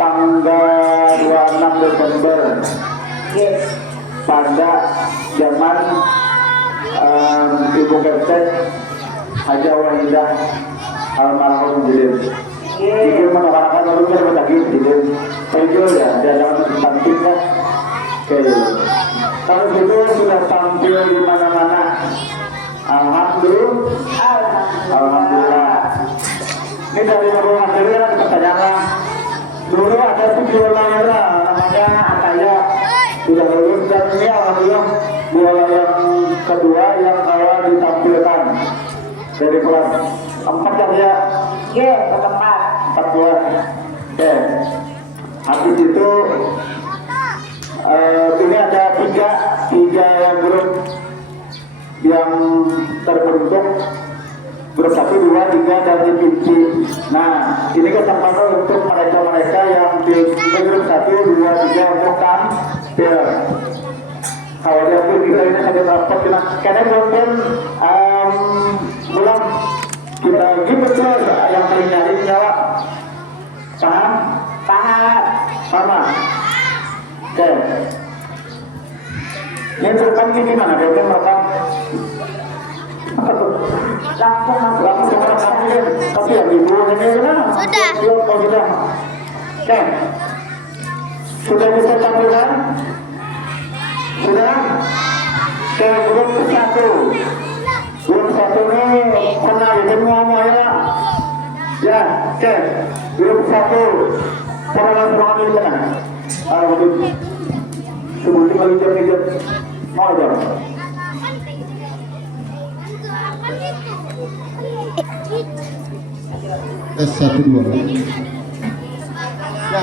tanggal 26 Desember pada zaman Ibu Keptek Haja Wahidah almarhum Jilin. Jadi menawarkan dulu kita berbagi Jilin. Penjual ya, dia jangan tampil ya. Oke. Kalau gitu sudah tampil di mana-mana. Alhamdulillah. Ini dari rumah sendiri kan pertanyaan. Dulu ada video layar namanya Akaya sudah lulus dan ini alhamdulillah bola yang kedua yang awal ditampilkan dari kelas 4 kan ya? Iya, keempat. 4 bulan. Oke. Habis itu ini ada tiga yang grup yang terbentuk grup 1, 2, 3 dan dikunci. Nah, ini kesempatan untuk mereka yang di grup 1, 2, 3 untuk tampil. Kalau dia pun kita ini sampai rapat kita karena kemudian bulan kita gitu betul yang paling nyari jawab. Paham? Paham. Oke. Ini terukan gimana? Dia udah merekam. Langsung merekam. Tapi yang ibu ini sudah. Sudah. Oke. Sudah bisa tampilkan? Sudah? Oke, grup 1. Grup 1 ini kenal semua ya. Ya, oke. Grup 1. Pernah langsung ini kan? Sebelum kali jam mau jam. Tes 1 2. Ya.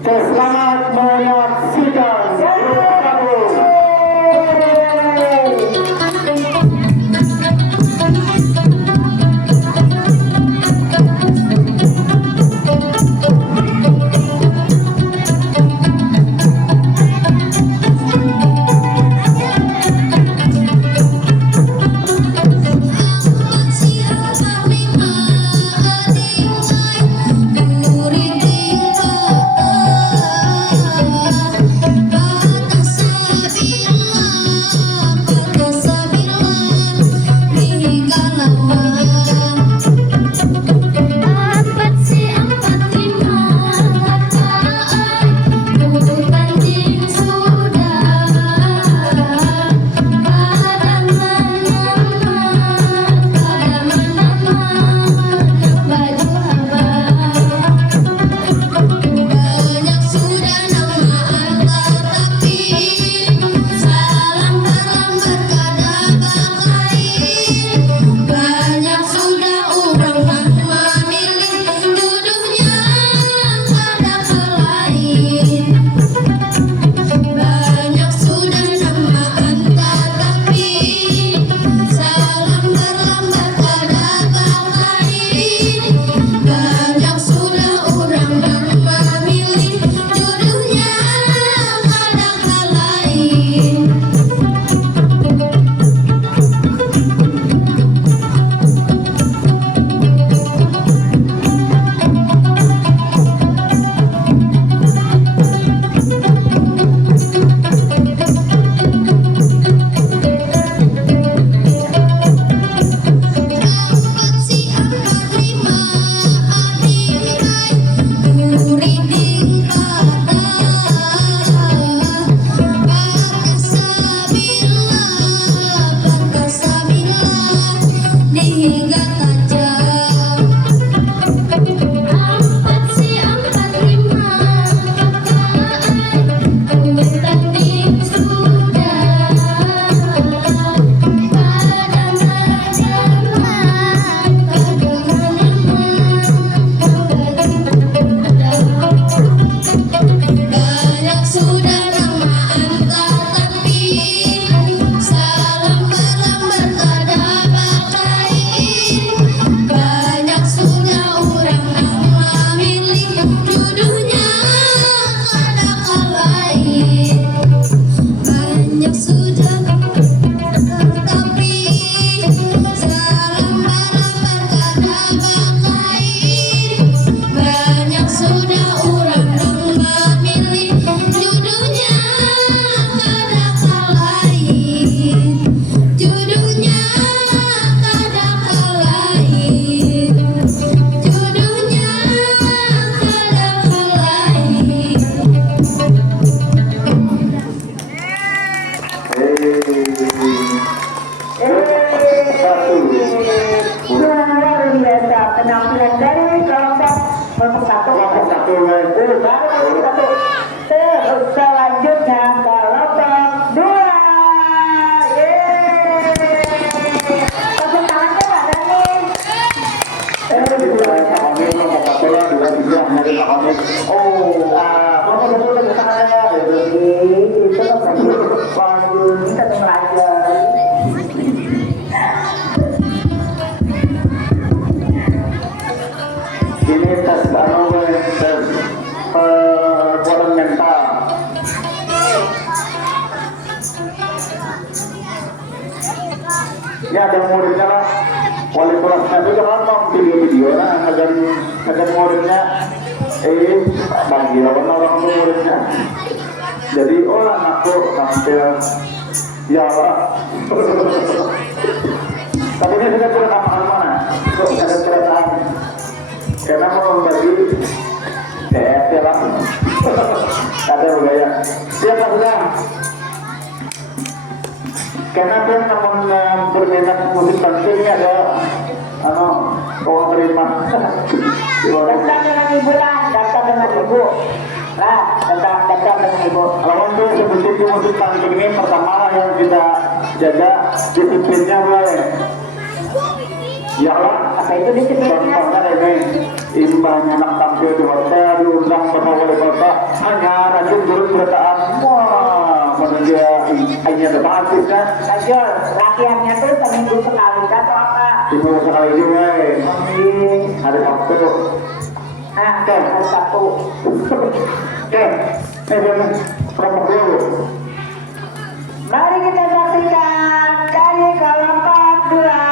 Selamat menyaksikan grup 1. Terima kasih. Ini tes tes kekuatan mental. Ya ada muridnya lah. Wali kelasnya itu kan mau video-video agar muridnya bagi lawan orang muridnya. Jadi anakku tampil ya Allah. Tapi ini sudah perkataan mana? Ada perkataan. Karena mau bagi DS ya lah. Ada budaya. Siapa sudah? Karena dia namun berminat musik bangsa ini ada kawan terima. Daftar dengan ibu lah, daftar dengan ibu. Lah, daftar dengan ibu. Lawan tuh sebetulnya musik bangsa ini pertama yang kita jaga disiplinnya mulai. Ya Allah, Apa itu disiplinnya? contohnya ini imbahnya anak tampil di hotel diundang sama wali kota hanya rajin turun berataan. Wah, mana dia hanya debatisnya. Kajol, latihannya tuh seminggu sekali atau apa? Seminggu sekali juga, hari Sabtu. Nah, hari Sabtu. Oke, promo dulu. Mari kita saksikan dari kelompok dua.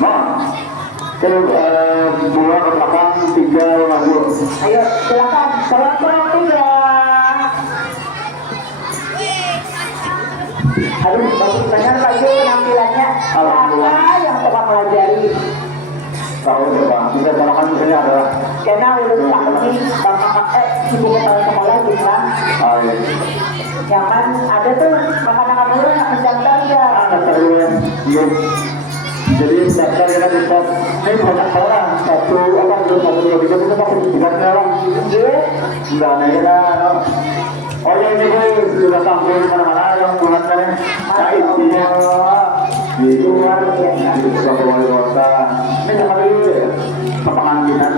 Nah, terus dua ke belakang, tiga maju. Ayo, silakan. Salam tiga. Aduh, bagus benar Pak Yu penampilannya. Alhamdulillah. Apa yang telah pelajari? Tahu berapa? Bisa salahkan misalnya adalah Karena udah takutnya bapak ibu kepala sekolah bilang iya. jangan ada tuh makanan dulu yang kencang ya. Daftar dulu ya. Iya. Jadi daftar ya kan Ustaz. Ini banyak orang. Satu apa? Satu dua tiga itu pakai tugasnya lah. Iya. Enggak ada ya. Oh ya ini gue sudah tampil di mana-mana yang bulannya cair dia. Itu Luar biasa. itu sebagai wali kota. Ini jangan dulu ya. Kepemimpinan.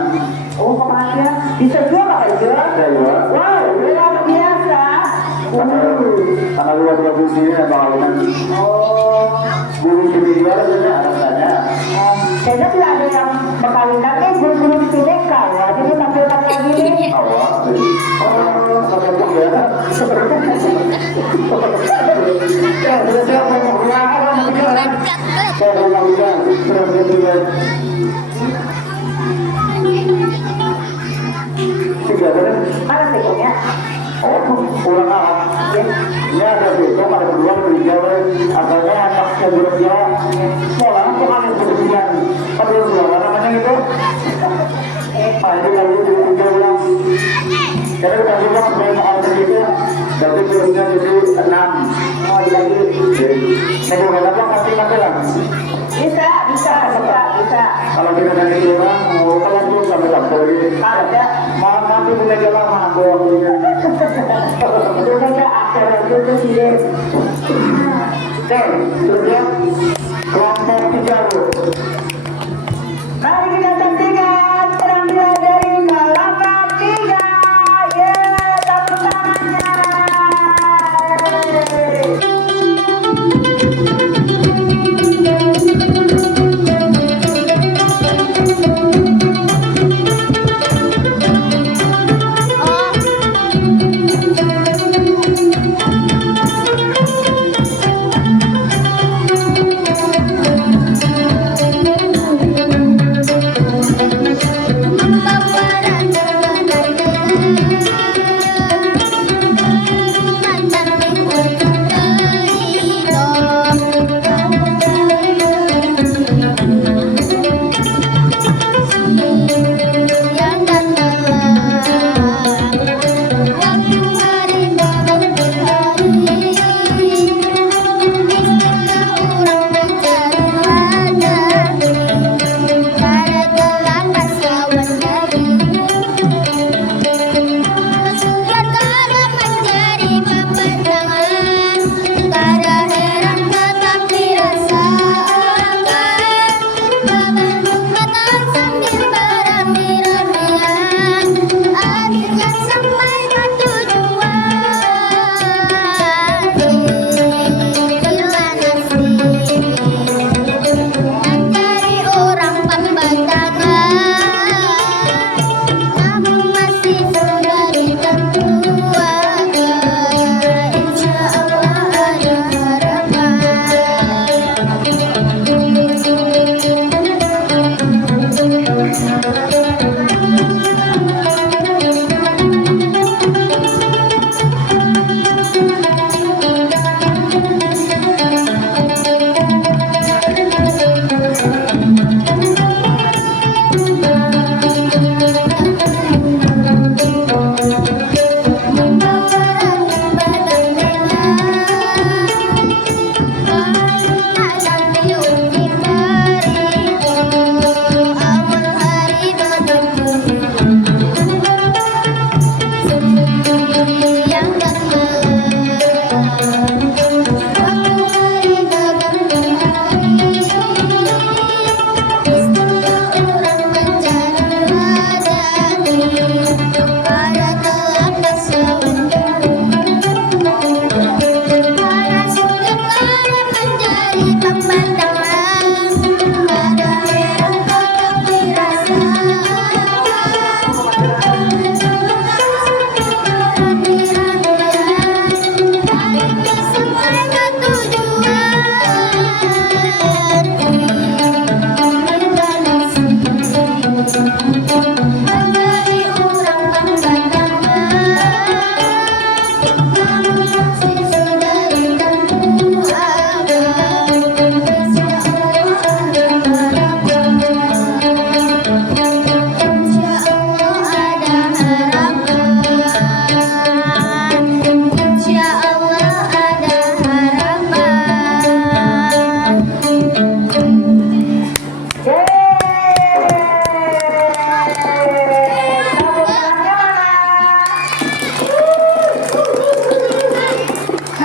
Oh, kemana? Bisa juga Pak Yu? Ya ya. Wow, luar biasa. Karena luar provinsinya bakal kan. Oh, Guru di luar aja ada. kayaknya tidak ada yang berkalikan guru-guru di sini ya. Jadi tampilkan kayak gini. Awal. Oh, sampai ya. Ya, sudah siap mau pulang apa mau jalan? Saya mau pulang. Terus tiga benar. Mana tekonya? Oh, pulang apa? Ini ada besok, ada kedua, ketiga, adanya anak yang bekerja sekolah, kok ada kemudian ada dua namanya itu. Pak itu lalu tiga ulang. Karena kita juga sebagai orang itu, jadi turunnya jadi 6. Oh, lagi. Saya mau ngeliat pasti mati lah. Bisa. Kalau kita dari orang mau kelas tuh sampai daftar lagi. Ada. Mau nanti punya jalan mah bawa punya. Udah ya, akhir itu sih. Dan terusnya kelompok 3 bu. Mari kita saksikan penampilan dari kelompok 3. Yeay, tepuk tangannya.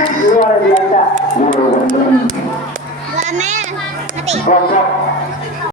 Luar biasa. Kelompok